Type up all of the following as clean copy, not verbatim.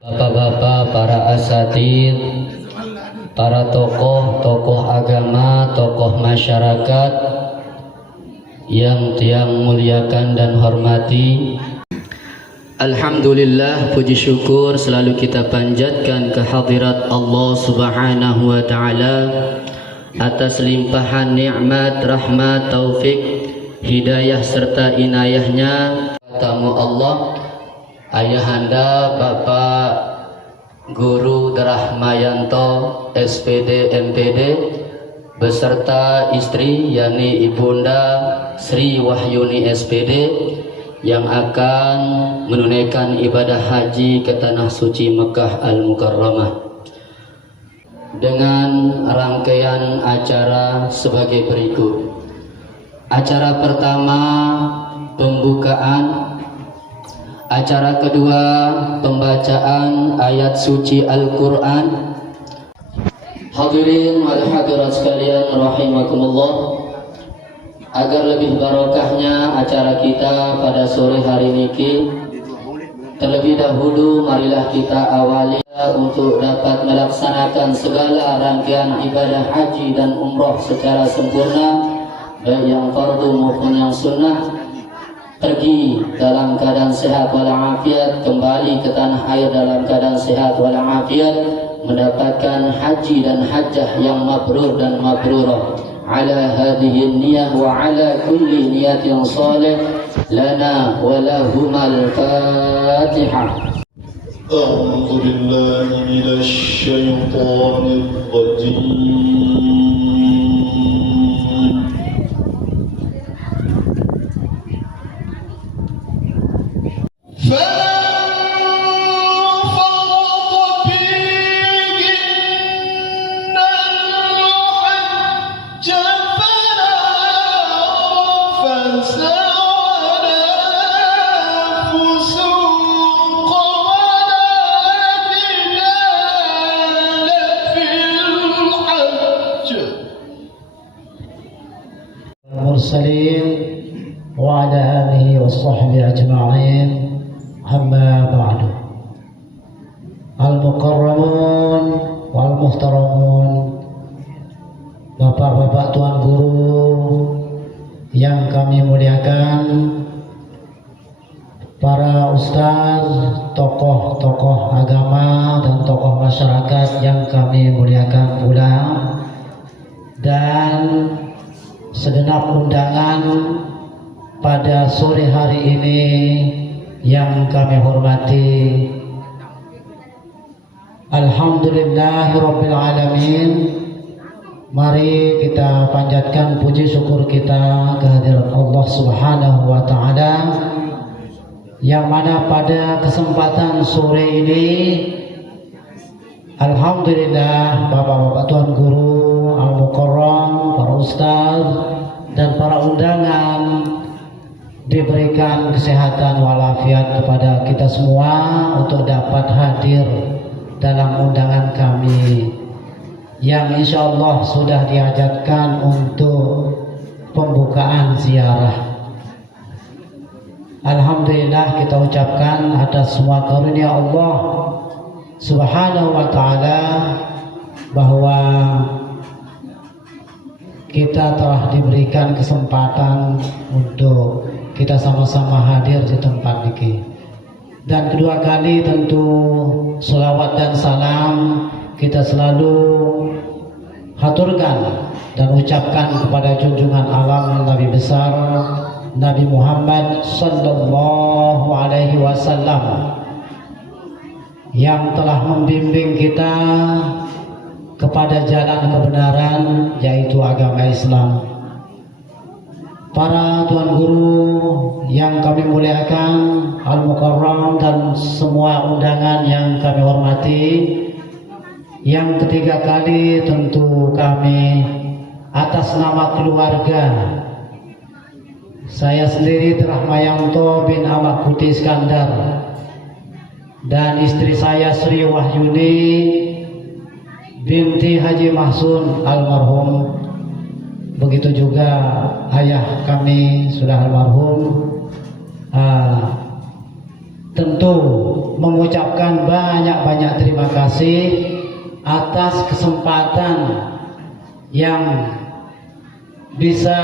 Bapak-bapak, para asatid, para tokoh agama, tokoh masyarakat yang tiang muliakan dan hormati. Alhamdulillah, puji syukur selalu kita panjatkan kehadirat Allah Subhanahu wa taala atas limpahan nikmat, rahmat, taufik, hidayah serta inayahnya. Tamu Allah, Ayahanda Bapak Guru Drahmayanto SPD MPD beserta istri yakni Ibunda Sri Wahyuni SPD yang akan menunaikan ibadah haji ke tanah suci Mekah Al-Mukarramah dengan rangkaian acara sebagai berikut. Acara pertama pembukaan, acara kedua pembacaan ayat suci Al-Quran. Hadirin wal hadirat sekalian rahimakumullah, agar lebih barokahnya acara kita pada sore hari ini, terlebih dahulu marilah kita awali untuk dapat melaksanakan segala rangkaian ibadah haji dan umroh secara sempurna, baik yang fardu maupun yang sunnah, pergi dalam keadaan sehat walafiat, kembali ke tanah air dalam keadaan sehat walafiat, mendapatkan haji dan hajjah yang mabrur dan mabrurah. Ala hadhihi niyah wa ala kulli niyatin salih lana wa lahumal Fatihah. A'udzu billahi minasy syaithanir rajim. المرسلين وعلى آله وصحبه أجمعين. أما بعد. Al-Mukarramun wal-Muhtaramun, Bapak-bapak Tuan Guru yang kami muliakan, para ustaz, tokoh-tokoh agama dan tokoh masyarakat yang kami muliakan pula, dan segenap undangan pada sore hari ini yang kami hormati. Alhamdulillahirabbil alamin. Mari kita panjatkan puji syukur kita kehadirat Allah Subhanahu wa taala, yang mana pada kesempatan sore ini alhamdulillah Bapak-bapak Tuan Guru Al-Mukarram, para ustaz dan para undangan diberikan kesehatan walafiat kepada kita semua untuk dapat hadir dalam undangan kami yang insya Allah sudah dihajatkan untuk pembukaan ziarah. Alhamdulillah kita ucapkan atas semua karunia Allah Subhanahu wa ta'ala bahwa kita telah diberikan kesempatan untuk kita sama-sama hadir di tempat ini. Dan kedua kali tentu selawat dan salam kita selalu haturkan dan ucapkan kepada junjungan alam Nabi besar Nabi Muhammad sallallahu alaihi wasallam yang telah membimbing kita kepada jalan kebenaran, yaitu agama Islam. Para Tuan Guru yang kami muliakan, Al-Mukarram dan semua undangan yang kami hormati, yang ketiga kali tentu kami atas nama keluarga saya sendiri Drahmayanto bin Ahmad Putih Iskandar dan istri saya Sri Wahyuni binti Haji Mahsun almarhum, begitu juga ayah kami sudah almarhum, tentu mengucapkan banyak kasih atas kesempatan yang bisa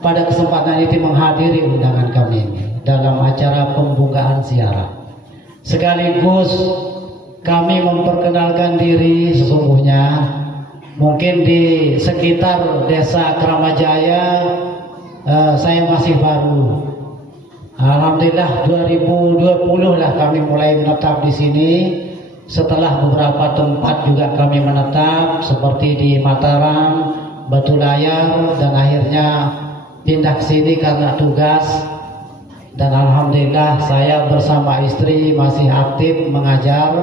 pada kesempatan ini menghadiri undangan kami dalam acara pembukaan ziarah. Sekaligus kami memperkenalkan diri. Sesungguhnya mungkin di sekitar desa Kramajaya saya masih baru. Alhamdulillah 2020 lah kami mulai menetap di sini. Setelah beberapa tempat juga kami menetap seperti di Mataram, Batu Layar, dan akhirnya pindah ke sini karena tugas. Dan alhamdulillah saya bersama istri masih aktif mengajar.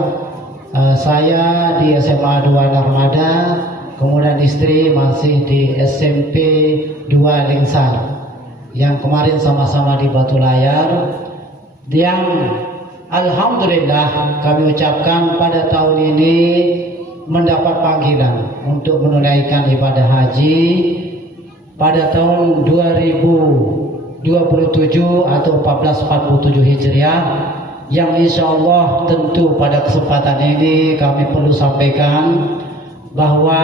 Saya di SMA 2 Narmada, kemudian istri masih di SMP 2 Lingsar, yang kemarin sama-sama di Batu Layar. Yang alhamdulillah kami ucapkan pada tahun ini mendapat panggilan untuk menunaikan ibadah haji pada tahun 2027 atau 1447 Hijriah, yang insya Allah tentu pada kesempatan ini kami perlu sampaikan bahwa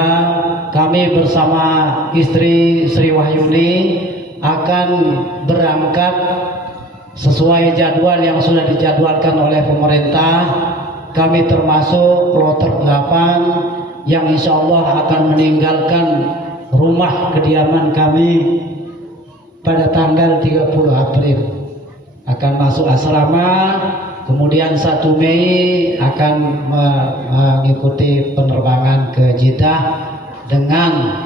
kami bersama istri Sri Wahyuni akan berangkat sesuai jadwal yang sudah dijadwalkan oleh pemerintah. Kami termasuk kloter 8 yang insya Allah akan meninggalkan rumah kediaman kami pada tanggal 30 April, akan masuk asrama. Kemudian 1 Mei akan mengikuti penerbangan ke Jeddah dengan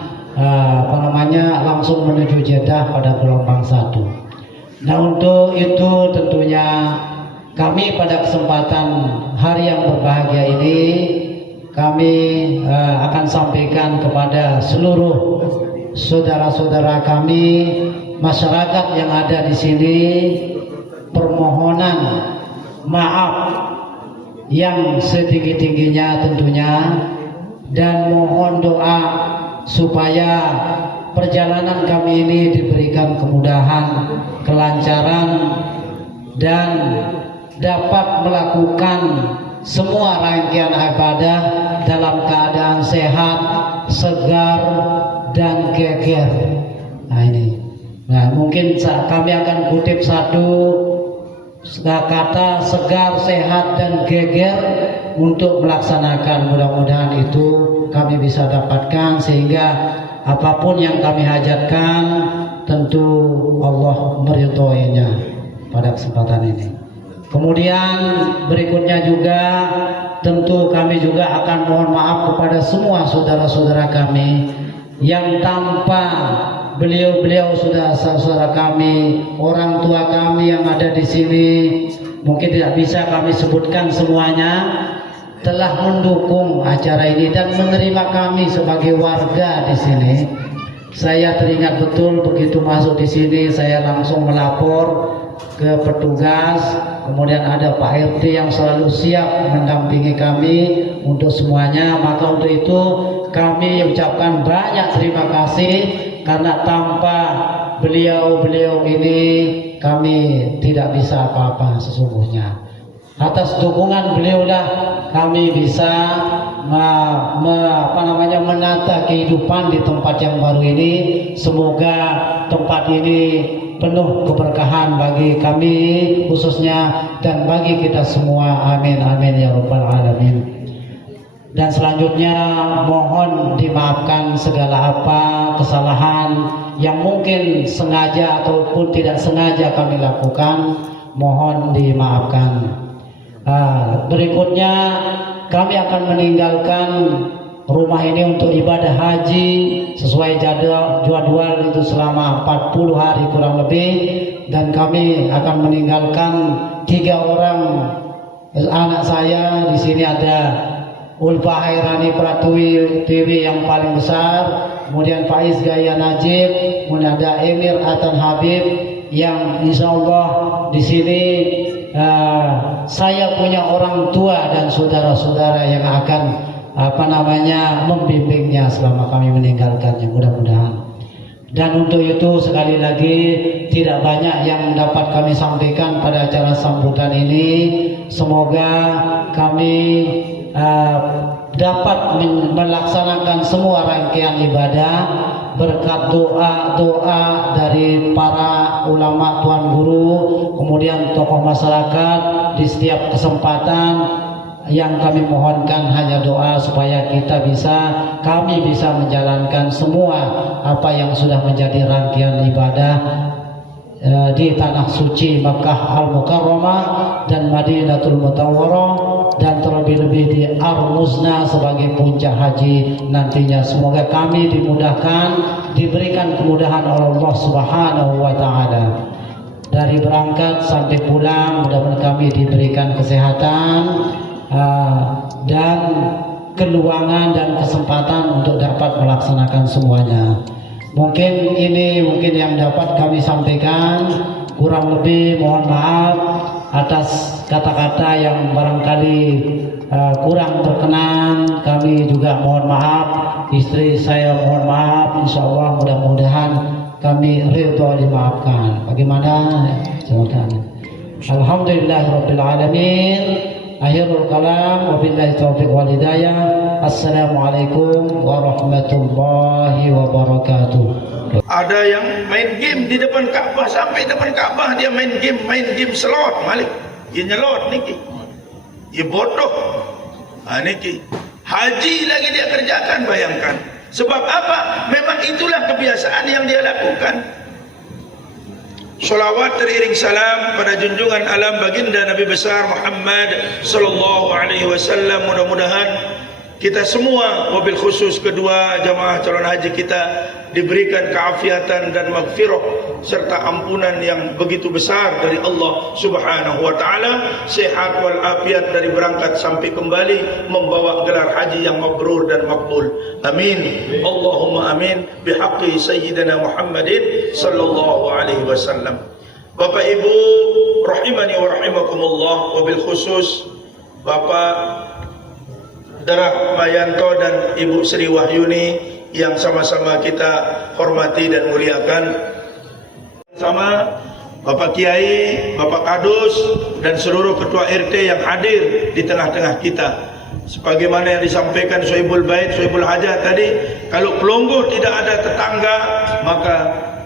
langsung menuju Jeddah pada gelombang 1. Nah, untuk itu tentunya kami pada kesempatan hari yang berbahagia ini kami akan sampaikan kepada seluruh saudara-saudara kami, masyarakat yang ada di sini, permohonan maaf yang setinggi-tingginya tentunya, dan mohon doa supaya perjalanan kami ini diberikan kemudahan, kelancaran, dan dapat melakukan semua rangkaian ibadah dalam keadaan sehat, segar, dan geger. Nah ini, mungkin kami akan kutip satu kata, segar, sehat, dan geger, untuk melaksanakan. Mudah-mudahan itu kami bisa dapatkan, sehingga apapun yang kami hajatkan tentu Allah meridhoinya pada kesempatan ini. Kemudian berikutnya juga tentu kami juga akan mohon maaf kepada semua saudara-saudara kami yang tanpa beliau-beliau saudara kami, orang tua kami yang ada di sini, mungkin tidak bisa kami sebutkan semuanya, telah mendukung acara ini dan menerima kami sebagai warga di sini. Saya teringat betul begitu masuk di sini, saya langsung melapor ke petugas. Kemudian ada Pak RT yang selalu siap mendampingi kami untuk semuanya. Maka untuk itu kami ucapkan banyak terima kasih, karena tanpa beliau-beliau ini kami tidak bisa apa-apa sesungguhnya. Atas dukungan beliaulah kami bisa menata kehidupan di tempat yang baru ini. Semoga tempat ini penuh keberkahan bagi kami khususnya dan bagi kita semua. Amin amin ya rabbal alamin. Dan selanjutnya mohon dimaafkan segala apa kesalahan yang mungkin sengaja ataupun tidak sengaja kami lakukan, mohon dimaafkan. Berikutnya kami akan meninggalkan rumah ini untuk ibadah haji sesuai jadwal itu selama 40 hari kurang lebih, dan kami akan meninggalkan 3 orang anak saya. Di sini ada Ulfa Hairani Pratiwi yang paling besar, kemudian Faiz Gaya Najib, kemudian ada Emir Atan Habib, yang insya Allah di sini saya punya orang tua dan saudara-saudara yang akan membimbingnya selama kami meninggalkannya, mudah-mudahan. Dan untuk itu sekali lagi tidak banyak yang dapat kami sampaikan pada acara sambutan ini. Semoga kami dapat melaksanakan semua rangkaian ibadah berkat doa-doa dari para ulama, tuan guru, kemudian tokoh masyarakat. Di setiap kesempatan yang kami mohonkan hanya doa supaya kami bisa menjalankan semua apa yang sudah menjadi rangkaian ibadah di tanah suci Makkah Al-Mukarramah dan Madinatul Munawwarah, dan terlebih-lebih di Ar-Muzna sebagai puncak haji nantinya. Semoga kami diberikan kemudahan oleh Allah Subhanahu wa taala. Dari berangkat sampai pulang, mudah-mudahan kami diberikan kesehatan dan keluangan dan kesempatan untuk dapat melaksanakan semuanya. Mungkin yang dapat kami sampaikan. Kurang lebih mohon maaf atas kata-kata yang barangkali kurang berkenan. Kami juga mohon maaf, istri saya mohon maaf. Insya Allah mudah-mudahan kami ridho dimaafkan. Bagaimana? Silakan. Alhamdulillahirabbil alamin. Akhirul kalam, wabillahi taufiq wal hidayah. Assalamualaikum warahmatullahi wabarakatuh. Ada yang main game di depan Ka'bah, sampai depan Ka'bah dia main game slot, Malik. Dia nyelot niki. Dia bodoh. Niki. Haji lagi dia kerjakan, bayangkan. Sebab apa? Memang itulah kebiasaan yang dia lakukan. Salawat teriring salam pada junjungan alam baginda Nabi besar Muhammad sallallahu alaihi wasallam. Mudah-mudahan kita semua, wabil khusus kedua jamaah calon haji kita, diberikan keafiatan dan maghfirah serta ampunan yang begitu besar dari Allah Subhanahu wa taala, sehat wal afiat dari berangkat sampai kembali membawa gelar haji yang mabrur dan makbul. Amin. Allahumma amin bihaqqi sayyidina Muhammadin sallallahu alaihi wasallam. Bapak Ibu rahimani wa rahimakumullah, wabil khusus Bapak Darah Mayanto dan Ibu Sri Wahyuni yang sama-sama kita hormati dan muliakan, sama Bapak Kiai, Bapak Kadus dan seluruh ketua RT yang hadir di tengah-tengah kita. Sebagaimana yang disampaikan Sohibul Bait, Sohibul Hajat tadi, kalau Pelonggo tidak ada tetangga maka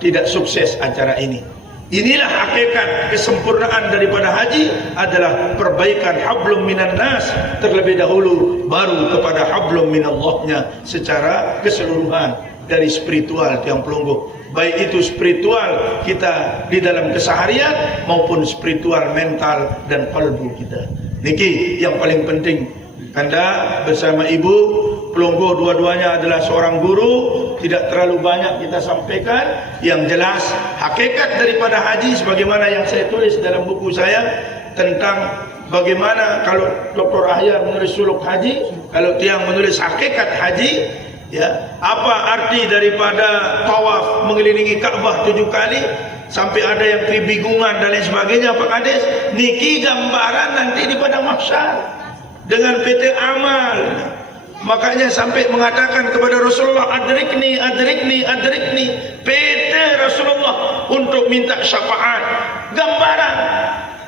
tidak sukses acara ini. Inilah hakikat kesempurnaan daripada haji, adalah perbaikan hablum minan nas terlebih dahulu, baru kepada hablum minallahnya secara keseluruhan dari spiritual tiang Pelonggo. Baik itu spiritual kita di dalam keseharian maupun spiritual mental dan kalbu kita. Niki yang paling penting. Anda bersama Ibu Pelonggo dua-duanya adalah seorang guru, tidak terlalu banyak kita sampaikan. Yang jelas hakikat daripada haji sebagaimana yang saya tulis dalam buku saya tentang bagaimana kalau Dr. Ahyar menulis suluk haji, kalau Tiang menulis hakikat haji, ya, apa arti daripada tawaf mengelilingi Ka'bah 7 kali, sampai ada yang kebingungan dan lain sebagainya. Pak Kades, niki gambaran nanti di padang mahsyar dengan PT amal. Makanya sampai mengatakan kepada Rasulullah, adrikni, adrikni, adrikni. PT Rasulullah untuk minta syafaat, gambaran.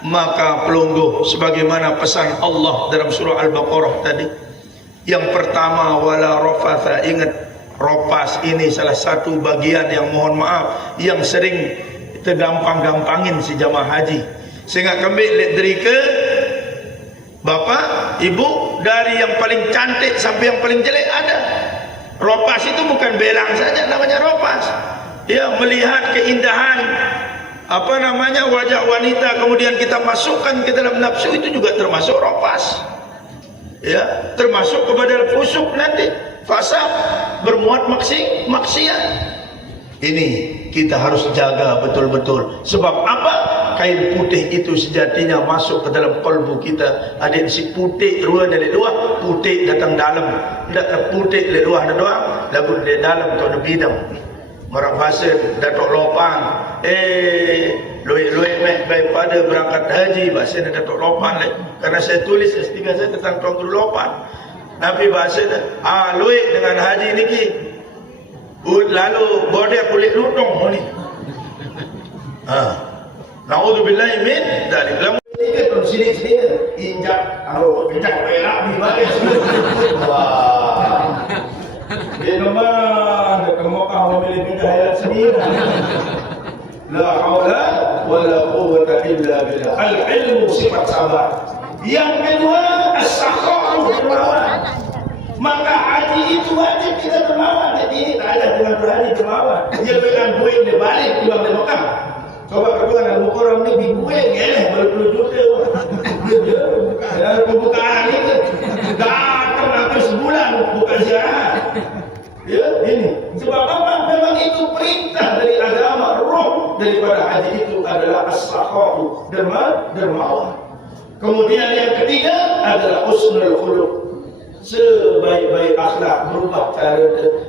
Maka Pelonggo sebagaimana pesan Allah dalam surah Al-Baqarah tadi, yang pertama wala rafatha. Ingat, ropas ini salah satu bagian yang mohon maaf yang sering tergampang-gampangin si jamaah haji, sehingga kami lihat dari ke Bapak, Ibu, dari yang paling cantik sampai yang paling jelek ada. Ropas itu bukan belang saja namanya ropas. Ya, melihat keindahan wajah wanita kemudian kita masukkan ke dalam nafsu, itu juga termasuk ropas. Ya, termasuk kepada fusuk nanti, fasad, bermuat maksiat. Ini kita harus jaga betul-betul. Sebab apa? Kain putih itu sejatinya masuk ke dalam kalbu kita. Ada si putih ruang dari luar, putih datang dalam. Tidak putih dari luar ada doang, lagu dari dalam tu ada bidang. Orang bahasa Datuk Lopan, luik baik pada berangkat haji, bahasa Datuk Lopan leh. Karena saya tulis S3 saya tentang Tuan Guru Lopan. Nabi bahasa luik dengan haji niki. Lalu bodek kulit lutung ni. Naudzubillahi min dzalik. Lamun sini injak, injak belak ni balik. Wah. Dia memang ke Mekah memiliki hayat sendiri. La haula wala quwwata illa billah. Al-ilmu sifat sabar. Yang kedua, as-sakha'u dermawan. Maka haji itu wajib kita dermawan. Jadi ini tak ada dengan berani dermawan. Dia pegang duit dia balik pulang dari Mekah. Coba kedua Al-Mukarram ni gue geleh baru 20 juta. Dalam pembukaan ini datang hampir sebulan bukan ziarah. Ya, ini sebab apa? Memang itu perintah dari agama, roh daripada haji itu adalah as-sakha'u, dermawan. Kemudian yang ketiga adalah husnul khuluq. Sebaik-baik akhlak, berubah cara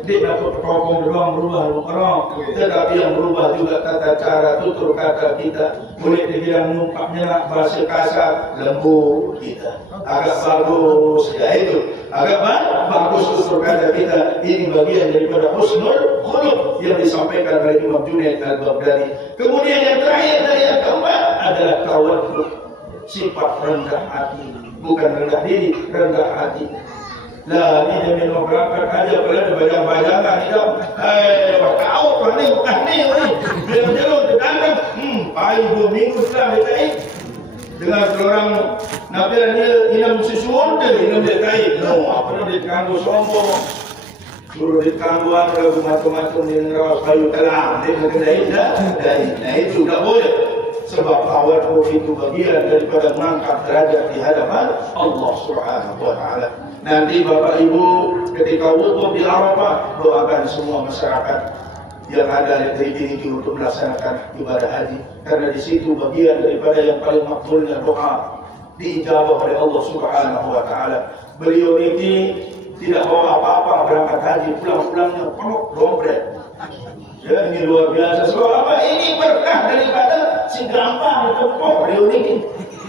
dia dapat tokong doang berubah orang, tetapi yang berubah juga tata cara tutur kata kita. Boleh dibilang numpaknya bahasa kasar, lembut kita agak bagus ya, itu agak bagus tutur kata kita. Ini bagian daripada husnul khuluq yang disampaikan oleh Imam Junaid Al-Baghdadi. Kemudian yang terakhir dari yang keempat adalah tawaddu, sifat rendah hati, bukan rendah diri, rendah hati. Lah ini minum berangkat aja pada bajang-bajangan tidak. Kau ni bukan ni. Belum terkandang. Pai 2 minggu sudah betai. Dengar orang Nabi dia inam sesuatu dia inam dia kait. No, apa dia kanggo sombong. Suruh dikangguan lagu macam-macam dia ngerawat kayu telang. Dia mengendai dah. Nah itu tak boleh. Sebab tawadhu itu bagian daripada mengangkat derajat di hadapan Allah Subhanahu wa taala. Nanti Bapak Ibu ketika wukuf di Arafah, doakan semua masyarakat yang ada di negeri ini untuk melaksanakan ibadah haji, karena di situ bagian daripada yang paling makbulnya doa diijabah oleh Allah Subhanahu wa taala. Beliau ini tidak bawa apa-apa berangkat haji, pulang-pulangnya penuh dompet. Ya, ini luar biasa. Sebab apa? Ini berkah daripada si gampang ditempuh beliau ini.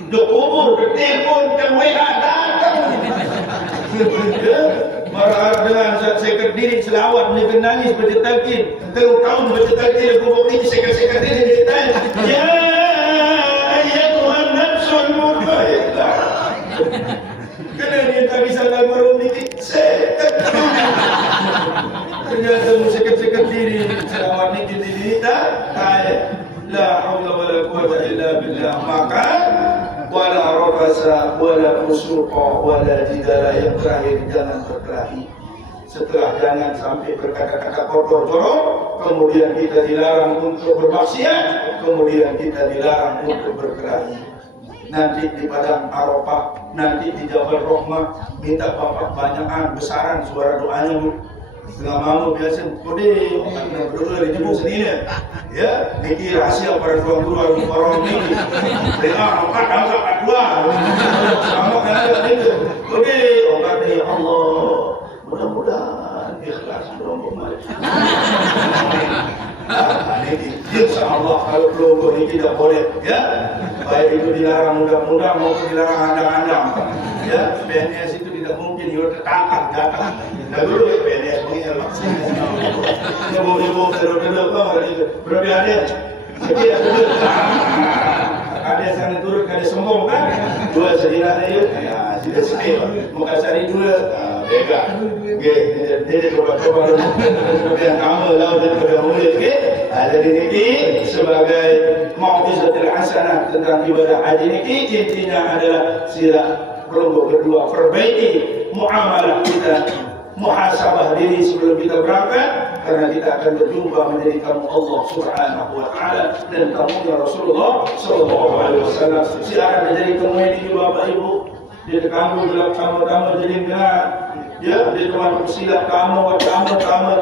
Duk kubur, bertelpon, dan WA datang. Marah dengan saya berdiri selawat, dia nangis berdetak-detak. Terus tahun berdetak-detak, kubur ini sekat-sekat diri berdetak. Ya, ya Tuhan nafsul mutmainnah. Kena dia tak bisa lagu rumit. Sekat. Ternyata sekat-sekat diri selawat ni kita diri tak ada. La haula wala quwwata illa billah. Maka wala rafasa wala fusuqa wala jidala, yang terakhir jangan berkelahi. Setelah jangan sampai berkata-kata kotor jorok, kemudian kita dilarang untuk bermaksiat, kemudian kita dilarang untuk berkelahi. Nanti di padang Arafah, nanti di Jabal Rahmah, minta Bapak banyakan besaran suara doanya Bu. Dengan mamu biasa, kode orang nak berdua dia nyebut sendiri. Ya, niki rahsia para tuan-tuan orang ni. Dengar angkat angkat dua. Sama kan ada itu. Kode orang ni Allah. Mudah-mudahan ikhlas berombo mari. Niki insya-Allah kalau berombo ini tidak boleh, ya. Baik itu dilarang mudah-mudahan maupun dilarang andang-andang. Ya, PNS itu tidak mungkin dia tertangkap datang. Nah dulu PNS punya maksudnya. Nyoba-nyoba terus-terus berapa ada? Sekian dulu. Ada sana turut, ada sombong kan? Dua sedina dia, ya sudah sekali. Muka sari dua, bega. Dia coba-coba dulu. Yang kamu lalu daripada mulia, okey? Jadi ini sebagai mau'izatul hasanah tentang ibadah haji ini, intinya adalah sila kelompok kedua, perbaiki muamalah kita, muhasabah diri sebelum kita berangkat, karena kita akan berjumpa menjadi tamu Allah Subhanahu wa taala dan tamunya Rasulullah sallallahu alaihi wasallam. Silakan menjadi tamu ini Bapak Ibu, di kamu dalam tamu-tamu jadi dengar, ya di tempat silap kamu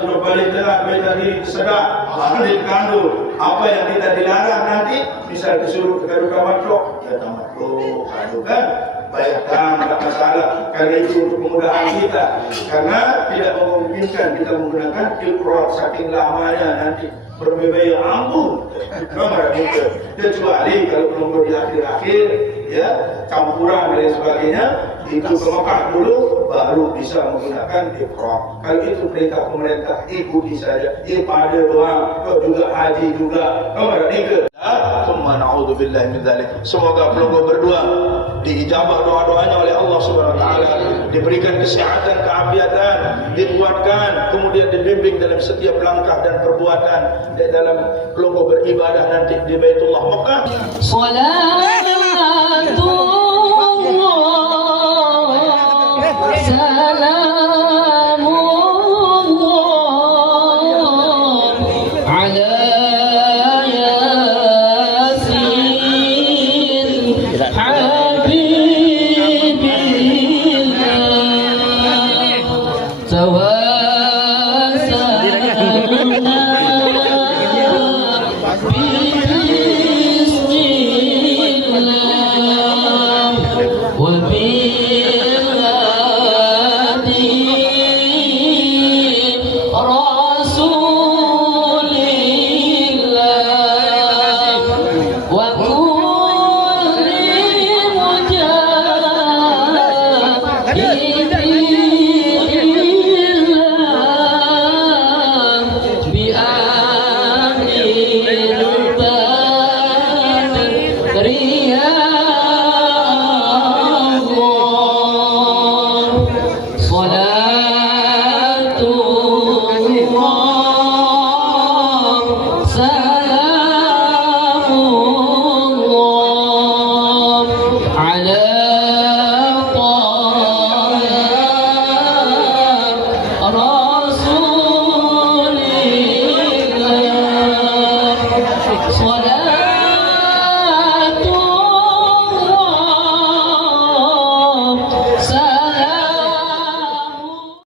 sudah balik dengar beda diri sedar, di kandu apa yang kita dilarang nanti, misal disuruh ke kamar cok, ya kamar cok, kadu kan. Baik, tak masalah. Karena itu untuk kemudahan kita, karena tidak memungkinkan kita menggunakan ikrar saking lamanya nanti berbebaya ampun. Nomor itu kecuali kalau nomor di akhir-akhir, ya campuran dan sebagainya, itu ke Mekah dulu baru bisa menggunakan ikrar. Kalau itu perintah pemerintah, ikuti saja. Ibadah doang, juga haji juga. Nomor 3. Thumma na'udzubillahi min dzalik. Semoga pelongo berdua diijabah doa-doanya oleh Allah Subhanahu wa taala, diberikan kesehatan, keafiatan, dikuatkan, kemudian dibimbing dalam setiap langkah dan perbuatan di dalam pelongo beribadah nanti di Baitullah Mekah. Salatu